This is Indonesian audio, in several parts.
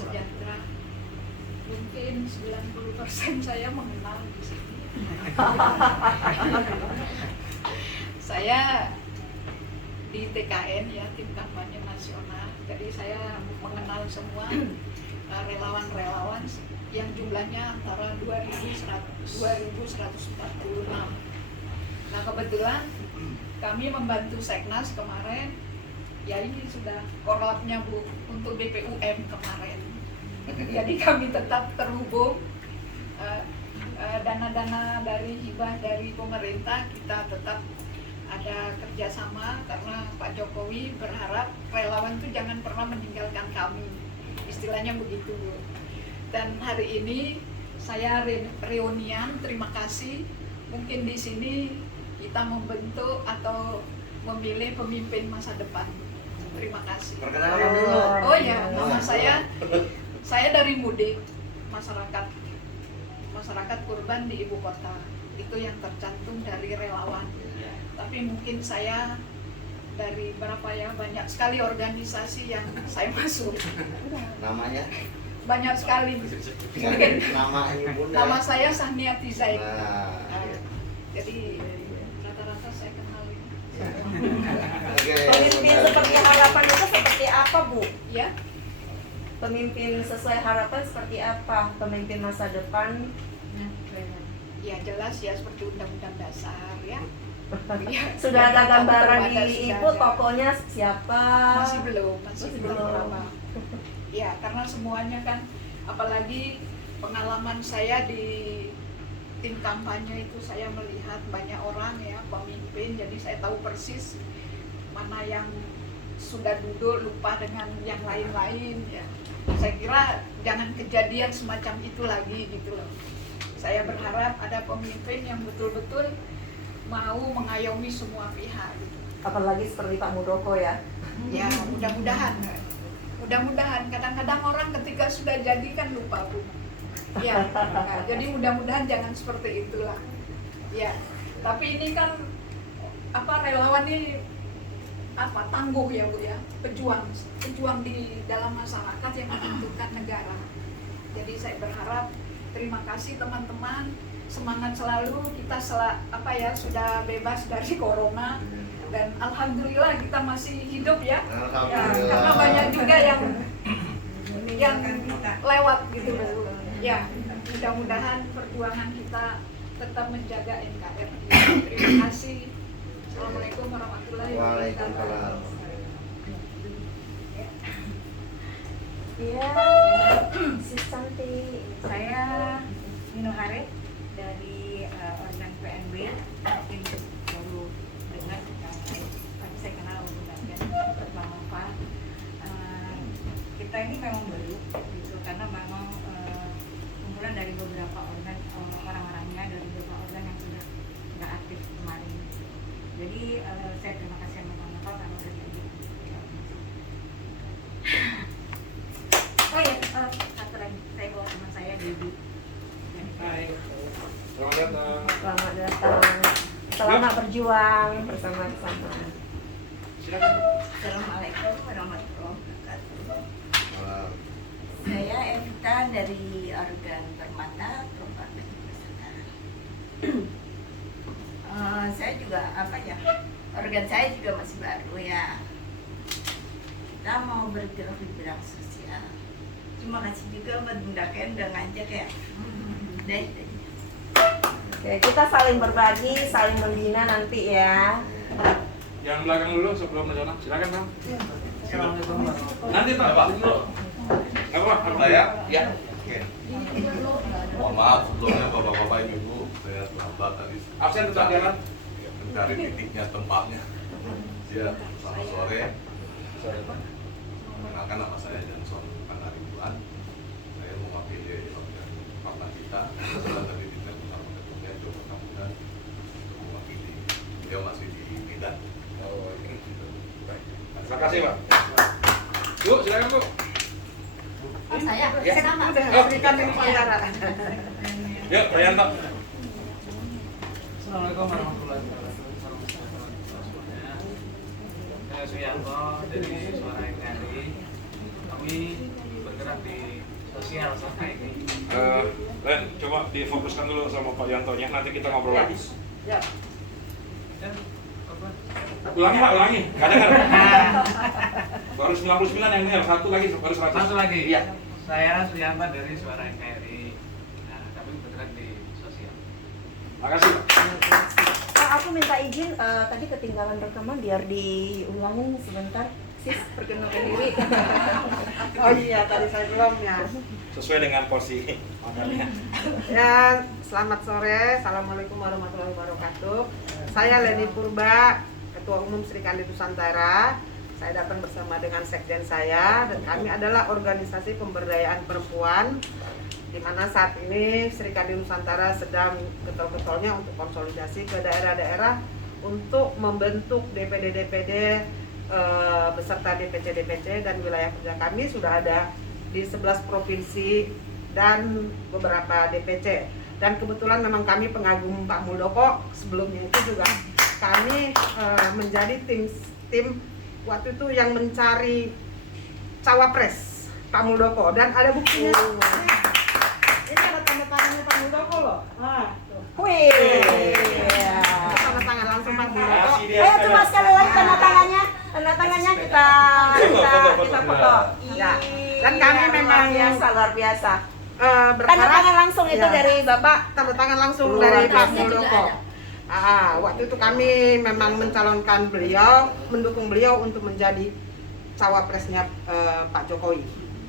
sejahtera. Mungkin 90% saya mengenal di sini. Saya di TKN ya, tim kampanye nasional. Jadi saya mengenal semua relawan-relawan yang jumlahnya antara 2.146. Nah kebetulan kami membantu Seknas kemarin, ya ini sudah korlapnya Bu untuk BPUM kemarin. Jadi kami tetap terhubung, dana-dana dari hibah dari pemerintah kita tetap ada kerjasama karena Pak Jokowi berharap relawan itu jangan pernah meninggalkan kami, istilahnya begitu. Dan hari ini saya reunian, terima kasih. Mungkin di sini kita membentuk atau memilih pemimpin masa depan. Terima kasih. Perkenalkan dulu. Oh ya, nama saya dari Mudik, masyarakat kurban di ibu kota. Itu yang tercantum dari relawan. Tapi mungkin saya dari berapa ya, banyak sekali organisasi yang saya masuk. Namanya? Banyak sekali. Mungkin nama saya Sahniati Zaid. Jadi rata-rata saya kenal ini. Pemimpin seperti harapan itu seperti apa, Bu? Ya, Pemimpin sesuai harapan seperti apa? Pemimpin masa depan? ya jelas ya seperti undang-undang dasar ya. Ya, Sudah ada gambaran sudah di Ibu ada. tokohnya siapa? Masih belum berapa. Ya, karena semuanya kan, apalagi pengalaman saya di tim kampanye itu saya melihat banyak orang ya, pemimpin, jadi saya tahu persis mana yang sudah duduk lupa dengan yang lain-lain ya. Saya kira jangan kejadian semacam itu lagi gitu loh. Saya berharap ada pemimpin yang betul-betul mau mengayomi semua pihak gitu. Apalagi seperti Pak Muldoko ya. Ya, mudah-mudahan kadang-kadang orang ketika sudah jadi kan lupa Bu. Ya, nah, jadi mudah-mudahan jangan seperti itulah. Ya, tapi ini kan relawan ini tangguh ya Bu ya, pejuang di dalam masyarakat yang menentukan negara. Jadi saya berharap, terima kasih teman-teman, semangat selalu, kita sudah bebas dari corona. Dan alhamdulillah kita masih hidup ya, karena banyak juga yang lewat gitu Bu. Ya, mudah-mudahan perjuangan kita tetap menjaga NKRI. Terima kasih. Assalamualaikum warahmatullahi wabarakatuh. Iya, Sis Santi. Saya Nino Harith dari organ PNB. Mungkin baru dengar, tapi saya kenal Bang Nova. Kita ini memang baru gitu, karena memang kumpulan dari beberapa organ, orang-orangnya dari beberapa organ yang sudah nggak aktif kemarin. Jadi saya terima kasih sama Bang Nova karena udah jadi. Oh ya, satu lagi, saya bawa teman saya Debbie. Hai, selamat datang. Selamat datang. Selamat berjuang bersama-sama. Silakan. Assalamualaikum warahmatullahi wabarakatuh. Saya Evita dari organ Permata Kabupaten Nusantara. Saya juga organ saya juga masih baru ya. Kita mau bergerak di bidang sosial. Terima kasih juga buat Bunda Ken udah ngajak ya. Oke, kita saling berbagi, saling membina nanti ya. Yang belakang dulu sebelum ke sana. Silakan Bang. Nanti Pak dulu. Enggak apa-apa. Ya. Ya. Oke. Mohon maaf sebelumnya Bapak-bapak Ibu, saya terlambat tadi. Absen tetap jalan. Mencari titiknya, tempatnya. Ya, selamat sore. Perkenalkan nama saya Johnson Panaribuan. Saya mewakili organ Papa kita. Saya tadi diminta bersama ketua Joko Kamudan untuk mewakili. Dia masih di Medan. Oh, ini. Baik. Terima kasih, Pak. Bu, silakan, Bu. Saya Ya. sama. Berikan ini bicara. Yuk, Prianto. Assalamualaikum warahmatullahi wabarakatuh. Saya Suyanto dari Suara NKRI. Kami bergerak bergerak di sosial selama ini. Len, coba difokuskan dulu sama Pak Yantonya, nanti kita ngobrol lagi. Ya. Dan apa? Ulangi Pak, ulangi. Nggak dengar. Baru 99 yang dengar, satu lagi baru 100. Satu lagi. Iya. Saya Suryamba dari Suara NKRI. Nah, kami bergerak di sosial. Makasih Pak. Pak, aku minta izin tadi ketinggalan rekaman biar diulangin sebentar. Sis, perkenalkan diri. Oh iya, tadi saya belum ya. Sesuai dengan porsi makannya. Ya, selamat sore. Assalamualaikum warahmatullahi wabarakatuh. Saya Leni Purba, Ketua Umum Sri Kandi Nusantara. Saya datang bersama dengan sekjen saya dan kami adalah organisasi pemberdayaan perempuan di mana saat ini Sri Kandi Nusantara sedang getol-getolnya untuk konsolidasi ke daerah-daerah untuk membentuk DPD-DPD beserta DPC-DPC dan wilayah kerja kami sudah ada di 11 provinsi dan beberapa DPC. Dan kebetulan memang kami pengagum Pak Muldoko, sebelumnya itu juga kami menjadi tim waktu itu yang mencari cawapres Pak Muldoko dan ada buktinya. Ini ada tanda tangannya Pak Muldoko loh. Nah, Wih. tanda tangan langsung Pak Muldoko. Ayo coba sekali lagi tanda tangannya. Tanda tangannya kita foto. Ya. Dan kami memang luar biasa. Tanda berharap tangan langsung itu Ya. dari Bapak. tanda tangan langsung Luar dari Pak biasa. Muldoko. Waktu itu kami memang mencalonkan beliau, mendukung beliau untuk menjadi cawapresnya Pak Jokowi.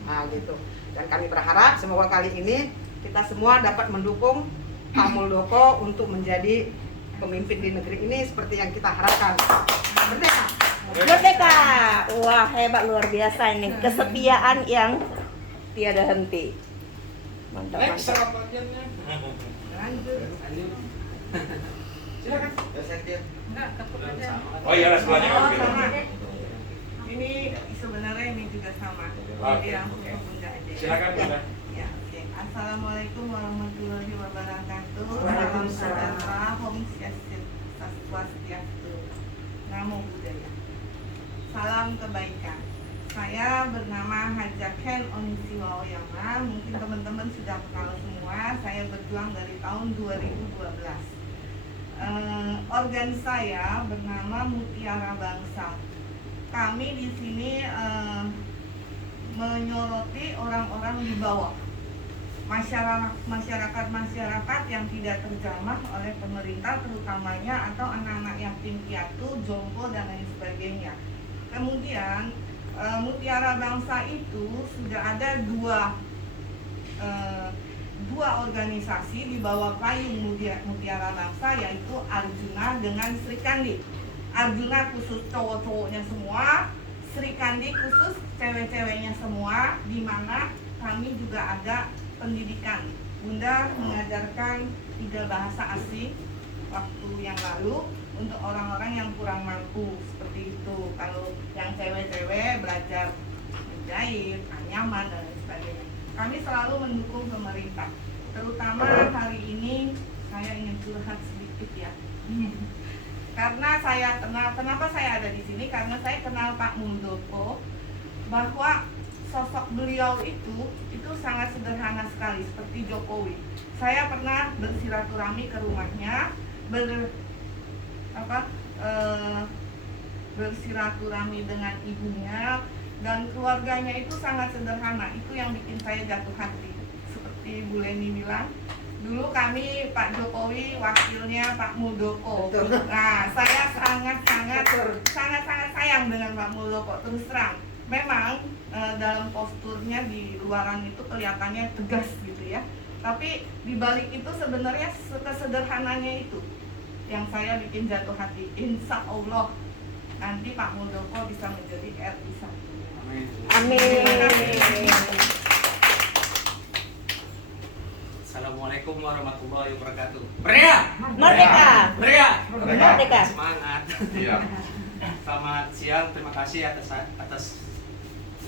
Nah, gitu. Dan kami berharap semoga kali ini kita semua dapat mendukung Pak Muldoko untuk menjadi pemimpin di negeri ini seperti yang kita harapkan. Merdeka. Merdeka. Wah, hebat luar biasa ini. Kesetiaan yang tiada henti. Mantap, mantap. Lanjut. Silakan. Enggak, ketuk aja. Oh iya, sebelahnya Oh, Pak. sama. Ini sebenarnya ini juga sama. Oke. Jadi langsung ke Bunda aja. Silakan Bunda. Ya, oke. Assalamualaikum warahmatullahi wabarakatuh. Salam Waalaikumsalam. sejahtera, Om Swastiastu, Namo Buddhaya. Salam kebaikan. Saya bernama Haja Ken Onisiwaoyama. Mungkin teman-teman sudah kenal semua. Saya berjuang dari tahun 2012. Organ saya bernama Mutiara Bangsa. Kami di sini menyoroti orang-orang di bawah, masyarakat yang tidak terjamah oleh pemerintah, terutamanya atau anak-anak yatim piatu, jompo dan lain sebagainya. Kemudian Mutiara Bangsa itu sudah ada dua organisasi di bawah payung Mutiara Bangsa, yaitu Arjuna dengan Sri Kandi. Arjuna khusus cowok-cowoknya semua, Sri Kandi khusus cewek-ceweknya semua, di mana kami juga ada pendidikan. Bunda mengajarkan 3 bahasa asing waktu yang lalu untuk orang-orang yang kurang mampu, seperti itu. Kalau yang cewek-cewek belajar menjahit, anyaman dan lain sebagainya. Kami selalu mendukung pemerintah. Terutama hari ini saya ingin curhat sedikit ya. Karena saya kenal, kenapa saya ada di sini? Karena saya kenal Pak Muldoko, bahwa sosok beliau itu sangat sederhana sekali, seperti Jokowi. Saya pernah bersilaturahmi ke rumahnya, bersilaturahmi dengan ibunya dan keluarganya itu sangat sederhana. Itu yang bikin saya jatuh hati. Seperti Bu Leni bilang, dulu kami Pak Jokowi wakilnya Pak Muldoko. Nah, saya sangat sayang dengan Pak Muldoko. Terus terang, memang dalam posturnya di luaran itu kelihatannya tegas gitu ya. Tapi di balik itu sebenarnya kesederhananya itu yang saya bikin jatuh hati. Insya Allah nanti Pak Muldoko bisa menjadi RI 1. Amin. Assalamualaikum warahmatullahi wabarakatuh. Merdeka! Merdeka. Merdeka! Merdeka. Semangat. Iya. Selamat siang, terima kasih atas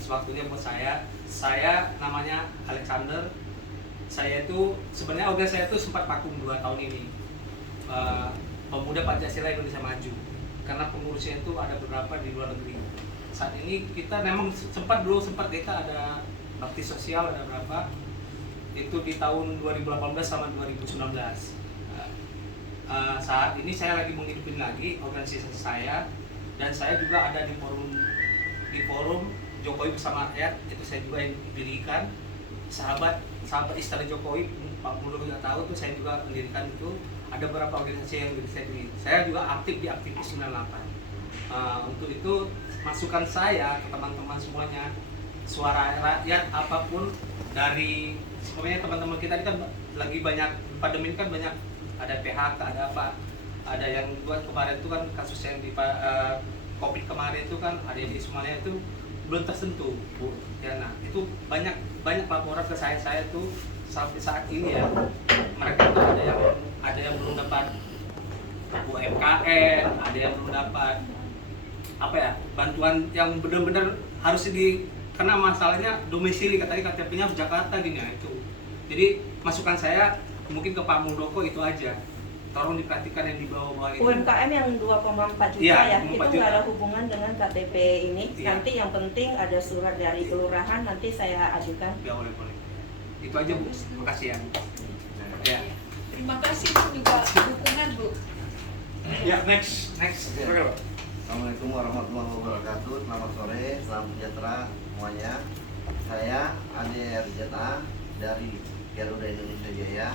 waktunya buat saya. Saya namanya Alexander. Saya itu sebenarnya organ saya itu sempat vakum 2 tahun ini. Pemuda Pancasila Indonesia Maju. Karena pengurusnya itu ada beberapa di luar negeri. Saat ini kita memang sempat kita ada bakti sosial ada berapa, itu di tahun 2018 sama 2019. Saat ini saya lagi menghidupin lagi organisasi saya, dan saya juga ada di forum Jokowi Bersama Rakyat, itu saya juga yang dirikan. Sahabat Istana Jokowi, Pak Muldoko juga tahu tuh, saya juga mendirikan itu. Ada beberapa organisasi yang saya diri. Saya juga aktif di Aktivis 98. Untuk itu masukan saya ke teman-teman semuanya, suara rakyat apapun, dari sebenarnya teman-teman kita ini kan lagi banyak pandemi, kan banyak, ada PHK, ada apa, ada yang buat kemarin itu kan kasus yang di COVID kemarin itu kan ada di semuanya itu belum tersentuh, Bu. Ya, nah itu banyak laporan ke saya itu sampai saat ini ya, mereka itu ada yang belum dapat UMKM, ada yang belum dapat apa ya, bantuan yang benar-benar harus karena masalahnya domisili, katanya KTP-nya harus Jakarta gini ya, itu. Jadi masukan saya mungkin ke Pak Muldoko itu aja, tolong diperhatikan yang di bawah-bawah itu. UMKM yang 2,4 juta Iya, ya, 2,4 itu juta. nggak ada hubungan dengan KTP ini. Iya. Nanti yang penting ada surat dari kelurahan, nanti saya ajukan. Ya boleh. Itu aja Bu, terima kasih ya. Ya. Terima kasih Bu juga dukungan Bu. Ya, next. Ya. Assalamualaikum warahmatullahi wabarakatuh. Selamat sore, salam sejahtera semuanya. Saya Ade RZA dari Garuda Indonesia Jaya.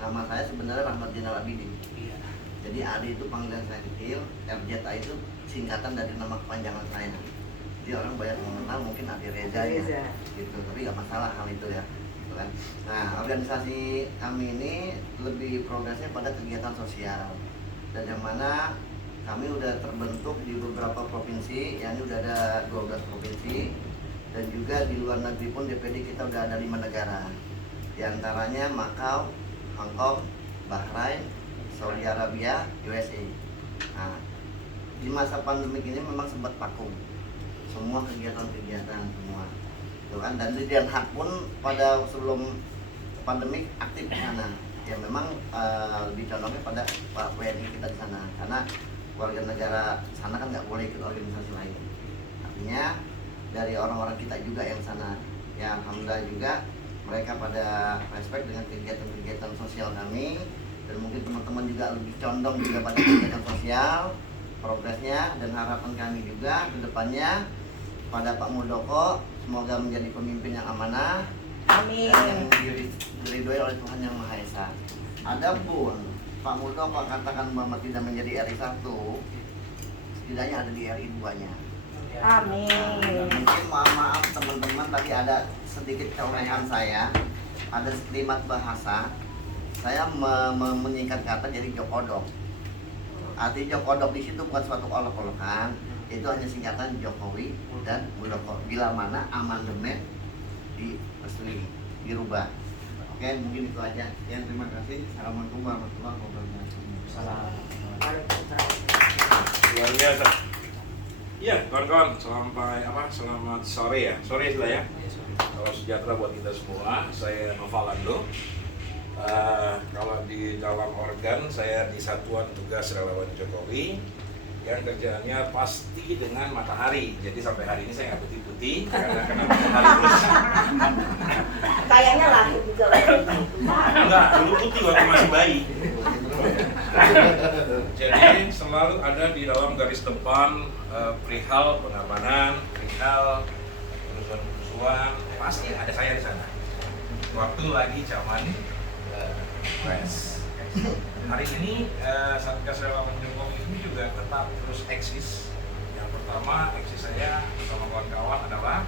Nama saya sebenarnya Rahmat Jinal Abidin. Iya. Jadi Ade itu panggilan saya kecil, RZA itu singkatan dari nama kepanjangan saya. Jadi orang banyak mengenal mungkin Ade Reza ya, gitu. Tapi nggak masalah hal itu ya. Gitu kan. Nah, organisasi kami ini lebih progresnya pada kegiatan sosial, dan yang mana kami udah terbentuk di beberapa provinsi, yakni udah ada 12 provinsi, dan juga di luar negeri pun DPD kita udah ada 5 negara. Di antaranya Macau, Hong Kong, Bahrain, Saudi Arabia, USA. Nah, di masa pandemi ini memang sempat vakum semua kegiatan-kegiatan semua, tuh kan. Dan di Den Haag pun pada sebelum pandemi aktif di sana. Ya memang lebih condongnya pada Pak WNI kita di sana, karena warga negara sana kan nggak boleh ikut organisasi lain. Artinya dari orang-orang kita juga yang sana, ya alhamdulillah juga mereka pada respect dengan kegiatan-kegiatan sosial kami, dan mungkin teman-teman juga lebih condong juga pada kegiatan sosial progresnya, dan harapan kami juga ke depannya pada Pak Muldoko semoga menjadi pemimpin yang amanah, Amin. dan yang diridhoi oleh Tuhan Yang Maha Esa. Adapun Pak Muldoko katakan bahwa tidak menjadi RI 1, setidaknya ada di RI 2-nya. Amin. Mungkin maaf teman-teman, tadi ada sedikit keolehan saya, ada kalimat bahasa saya menyingkat kata jadi Jokodok. Arti Jokodok di situ bukan suatu olok-olokan, itu hanya singkatan Jokowi dan Muldoko. Bila mana amandemen dirubah. Oke, mungkin itu aja. Ya, terima kasih. Assalamualaikum warahmatullahi wabarakatuh. Luar biasa. Iya, kawan-kawan, selamat sore ya. Sore sudah ya. Salam sejahtera buat kita semua. Saya Novalando. Kalau di dalam organ, saya di Satuan Tugas Relawan Jokowi, yang kerjaannya pasti dengan matahari. Jadi sampai hari ini saya nggak putih-putih karena kena matahari terus. Kayaknya lahir juga. Enggak, dulu putih waktu masih bayi. Jadi selalu ada di dalam garis depan perihal pengamanan, perihal kerusuhan, pasti ada saya di sana. Waktu lagi zaman press. Hari ini Satgas Relawan Jokowi ini juga tetap terus eksis. Yang pertama eksis saya bersama kawan-kawan adalah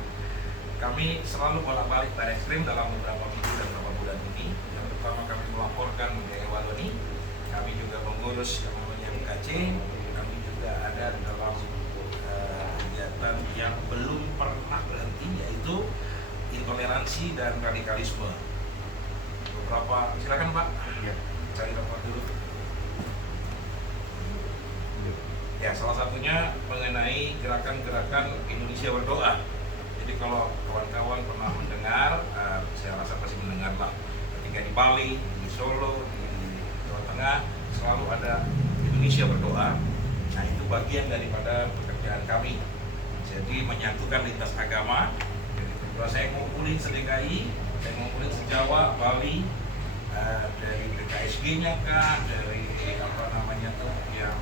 kami selalu bolak-balik Barreskrim dalam beberapa minggu dan beberapa bulan ini. Yang pertama kami melaporkan ke Waloni, kami juga mengurus yang namanya UKC, kami juga ada dalam kegiatan yang belum pernah berhenti, yaitu intoleransi dan radikalisme. Beberapa, silakan Pak. Cari tempat dulu. Ya, salah satunya mengenai gerakan-gerakan Indonesia Berdoa. Jadi kalau kawan-kawan pernah mendengar, saya rasa pasti mendengar lah. Ketika di Bali, di Solo, di Jawa Tengah, selalu ada Indonesia Berdoa. Nah, itu bagian daripada pekerjaan kami. Jadi menyatukan lintas agama. Jadi Kalau saya ngumpulin se-DKI, saya ngumpulin se-Jawa, Bali, dari BKSG-nya kah, dari apa namanya tuh yang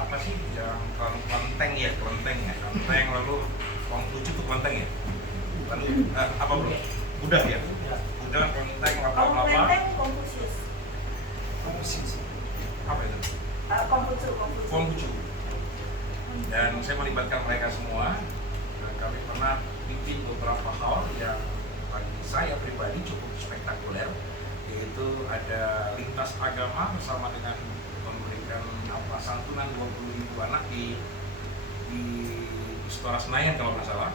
apa sih yang kelenteng ya, kelenteng lalu Konghucu tuh kelenteng ya, lalu apa bro? Buddha ya, Buddha, kelenteng, Kalau lapa-lapa. kelenteng Konfusius. Apa itu? Konghucu. Dan saya melibatkan mereka semua. Dan kami pernah bikin beberapa hal yang bagi saya pribadi cukup spektakuler, yaitu ada lintas agama bersama dengan memberikan santunan 20.000 anak di Istora Senayan kalau nggak salah.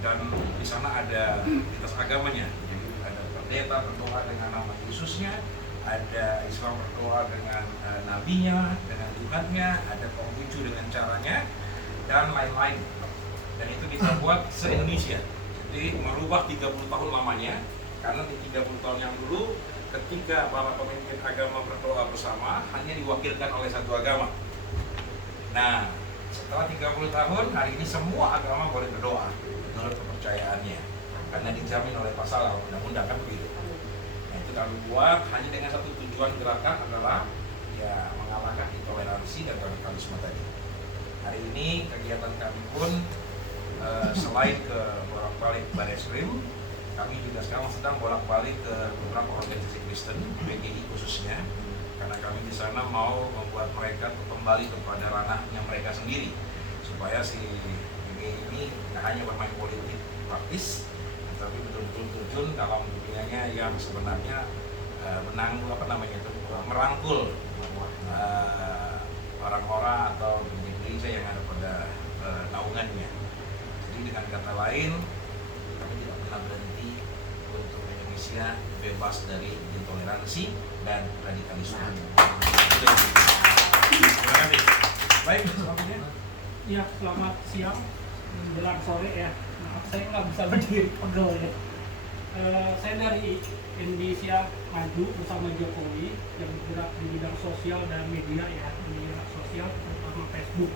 Dan di sana ada lintas agamanya, jadi ada pendeta berdoa dengan nama Yesusnya, ada Islam berdoa dengan nabinya, dengan Tuhannya, ada Konghucu dengan caranya, dan lain-lain. Dan itu kita buat se-Indonesia. Jadi merubah 30 tahun lamanya, karena di 30 tahun yang dulu ketika para pemimpin agama berdoa bersama hanya diwakilkan oleh satu agama. Nah, setelah 30 tahun, hari ini semua agama boleh berdoa menurut kepercayaannya, karena dijamin oleh pasal undang-undang kan begitu. Nah, itu kami buat hanya dengan satu tujuan gerakan adalah ya mengalahkan intoleransi dan radikalisme tadi. Hari ini kegiatan kami pun selain ke bolak-balik Barreskrim, kami juga sekarang sedang bolak-balik ke beberapa organisasi Kristen, PGI khususnya, karena kami di sana mau membuat mereka kembali kepada ranahnya mereka sendiri, supaya si PGI ini tidak hanya bermain politik praktis, tapi betul-betul terjun dalam dunianya yang sebenarnya merangkul orang-orang atau gereja yang ada pada naungannya. Jadi dengan kata lain, kami tidak pernah berhenti untuk Indonesia bebas dari intoleransi dan radikalisme. Terima kasih. Baik, selanjutnya. Ya, selamat siang menjelang sore ya. Maaf saya nggak bisa berdiri pegel ya. Saya dari Indonesia Maju bersama Jokowi yang bergerak di bidang sosial dan media ya, di bidang sosial terutama Facebook.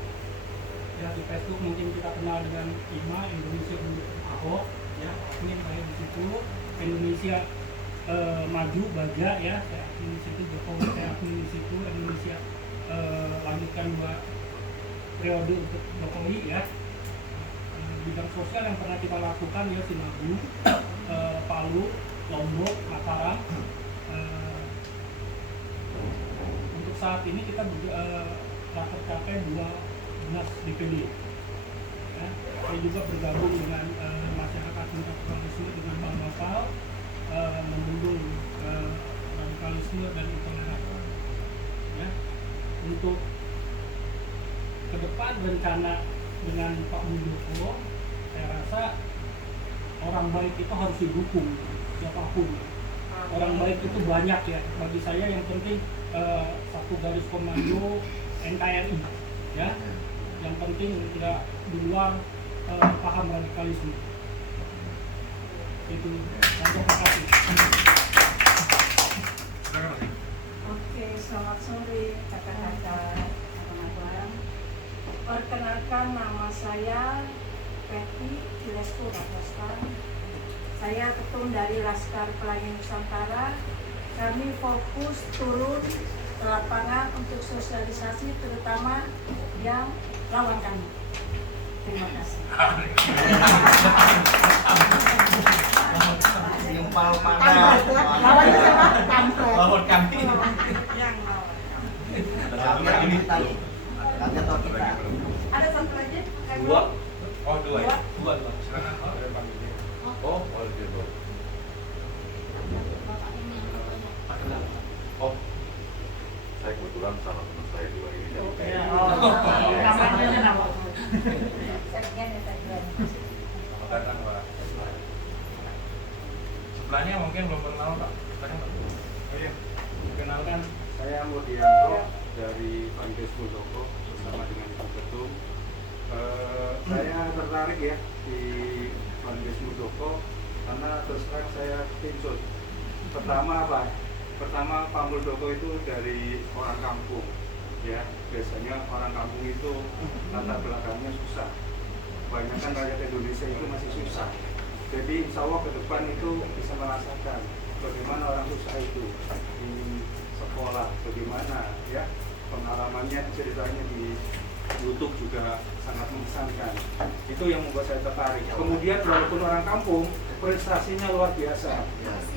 Ya, di Facebook mungkin kita kenal dengan IMA, Indonesia Mendukung Ahok ya, ini saya di situ. Indonesia Maju Baga ya, saya aktif di situ. Jokowi saya aktif di situ. Indonesia lanjutkan 2 periode untuk Jokowi ya. Bidang sosial yang pernah kita lakukan ya Sinabung, Palu, Lombok, Mataram. Untuk saat ini kita tercapai 12 DPD. Ya, saya juga bergabung dengan masyarakat radikalisme dengan Bang Nopal, membendung radikalisme dan intoleransi. Ya, untuk ke depan rencana dengan Pak Muldoko, saya rasa orang baik itu harus didukung siapapun. Orang baik itu banyak ya. Bagi saya yang penting satu garis komando NKRI ya. Yang penting tidak di luar paham radikalisme. Itu. Terima kasih. Oke, selamat sore kakak-kakak. Perkenalkan, nama saya Peti Cilestu Rakostan. Saya ketum dari Laskar Pelangi Nusantara. Kami fokus turun ke lapangan untuk sosialisasi, terutama yang lawan kami. Terima kasih. Timpal panas. Lawannya siapa? Kampret. Lawan kami. Yang lawan. Kami atau kita? Ada satu lagi? Dua. Oh, dua ya? Dua. Silakan. Oh, ada panggilnya. Oh, gitu. Oh, saya kebetulan sama teman saya dua ini. Namanya nama. Selamat datang, Pak. Sebelahnya mungkin belum kenal, Pak. Silakan, Pak. Oh iya, kenalkan saya Mudianto dari Fanbase Muldoko bersama dengan Ibu Ketum. Saya tertarik ya di Fanbase Muldoko karena terus terang saya timsut. Pertama apa? Pertama Pak Muldoko itu dari orang kampung, ya biasanya orang kampung itu latar belakangnya susah. kebanyakan rakyat Indonesia itu masih susah. Jadi insya Allah ke depan itu bisa merasakan bagaimana orang susah itu di sekolah, bagaimana ya pengalamannya, ceritanya di YouTube juga sangat mengesankan. Itu yang membuat saya tertarik. Kemudian walaupun orang kampung, prestasinya luar biasa.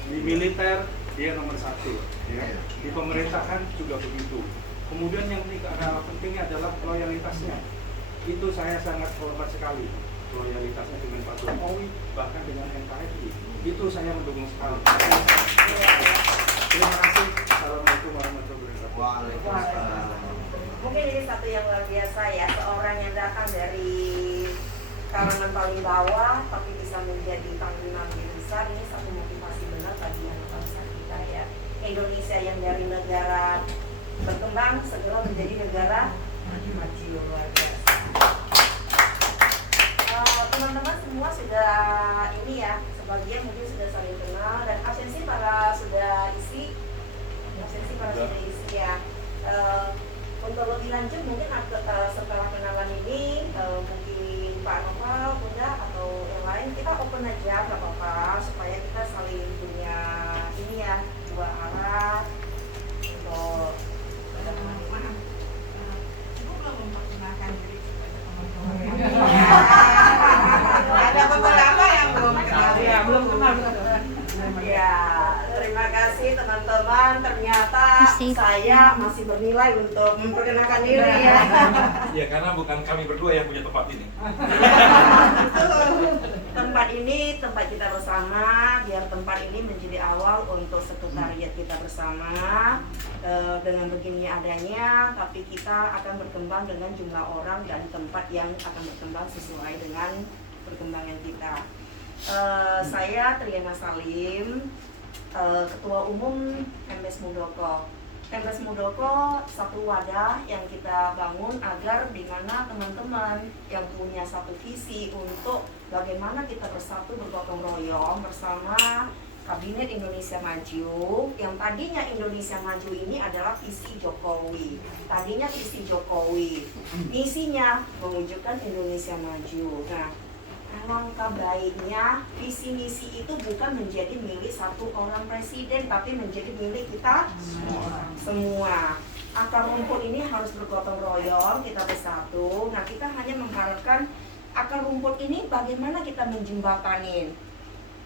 Di militer dia nomor 1, ya. Di pemerintahan juga begitu. Kemudian yang pentingnya adalah loyalitasnya. Itu saya sangat hormat sekali. Loyalitasnya dengan Pak Jokowi, bahkan dengan NKRI. Itu saya mendukung sekali. Terima kasih. Assalamualaikum warahmatullahi wabarakatuh. Waalaikumsalam. Mungkin ini satu yang luar biasa ya, seorang yang datang dari kalangan paling bawah tapi bisa menjadi panglima besar. Ini satu motivasi benar bagi anak bangsa kita ya. Indonesia yang dari negara berkembang segera menjadi negara maju, luar biasa. Teman-teman semua sudah ini ya, sebagian mungkin sudah saling kenal dan absensi para sudah isi ya. Untuk lebih lanjut mungkin setelah kenalan ini mungkin Pak Novel punya atau yang lain kita open aja nggak apa-apa supaya kita saling punya ini ya, dua arah untuk Maaf, Ibu belum memperkenalkan diri kepada teman-teman. Ada beberapa yang belum kenal. Ya, belum kenal. Ya, terima kasih teman-teman. Ternyata saya masih bernilai untuk memperkenalkan diri ya. Ya, karena bukan kami berdua yang punya tempat ini. Tempat ini tempat kita bersama, biar tempat ini menjadi awal untuk sekretariat kita bersama. Dengan begini adanya, tapi kita akan berkembang dengan jumlah orang dan tempat yang akan berkembang sesuai dengan perkembangan kita. Saya Triana Salim, Ketua Umum MBS Muldoko. MBS Muldoko satu wadah yang kita bangun agar di mana teman-teman yang punya satu visi untuk bagaimana kita bersatu bergotong royong bersama Kabinet Indonesia Maju. Yang tadinya Indonesia Maju ini adalah visi Jokowi. Tadinya visi Jokowi, misinya mewujudkan Indonesia Maju. Nah, alangkah baiknya visi misi itu bukan menjadi milik satu orang presiden, tapi menjadi milik kita semua. Akar rumput ini harus bergotong royong, kita bersatu. Nah, kita hanya mengharapkan akar rumput ini bagaimana kita menjembatanin.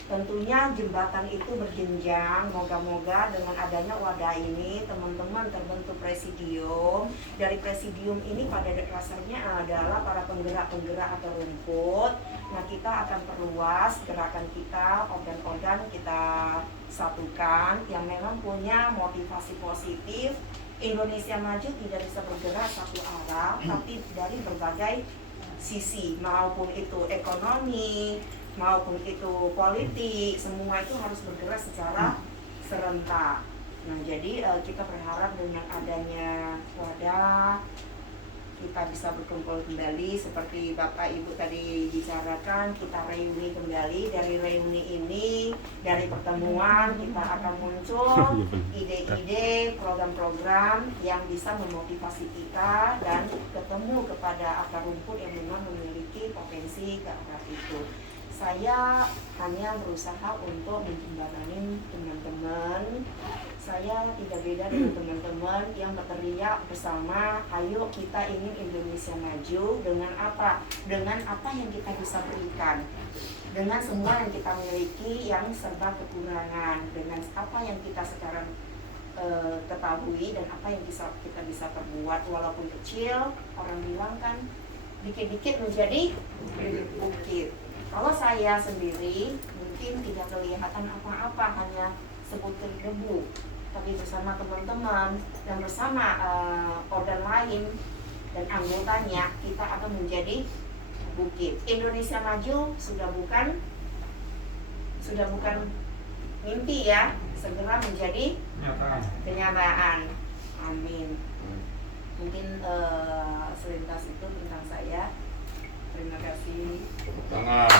Tentunya jembatan itu berjenjang. Moga-moga dengan adanya wadah ini teman-teman terbentuk presidium. Dari presidium ini pada dasarnya adalah para penggerak-penggerak atau rumput. Nah, kita akan perluas gerakan kita, organ-organ kita satukan yang memang punya motivasi positif. Indonesia Maju tidak bisa bergerak satu arah, tapi dari berbagai sisi, maupun itu ekonomi, maupun itu politik, semua itu harus bergerak secara serentak. Nah, jadi kita berharap dengan adanya wadah kita bisa berkumpul kembali seperti Bapak Ibu tadi bicarakan, kita reuni kembali. Dari reuni ini, dari pertemuan kita akan muncul ide-ide, program-program yang bisa memotivasi kita dan ketemu kepada akar rumput yang memang memiliki potensi ke arah itu. Saya hanya berusaha untuk menjembatani teman-teman. Saya tidak beda dengan teman-teman yang berteriak bersama, ayo kita ingin Indonesia maju dengan apa? Dengan apa yang kita bisa berikan, dengan semua yang kita miliki yang serba kekurangan, dengan apa yang kita sekarang ketahui dan apa yang kita bisa perbuat walaupun kecil. Orang bilang kan dikit-dikit menjadi bukit. Kalau saya sendiri mungkin tidak kelihatan apa-apa, hanya sebutir debu. Tapi bersama teman-teman dan bersama organ lain dan anggotanya, kita akan menjadi bukit. Indonesia Maju sudah bukan mimpi ya, segera menjadi kenyataan. Amin. Mungkin selintas itu tentang saya. Terima kasih. Tangan.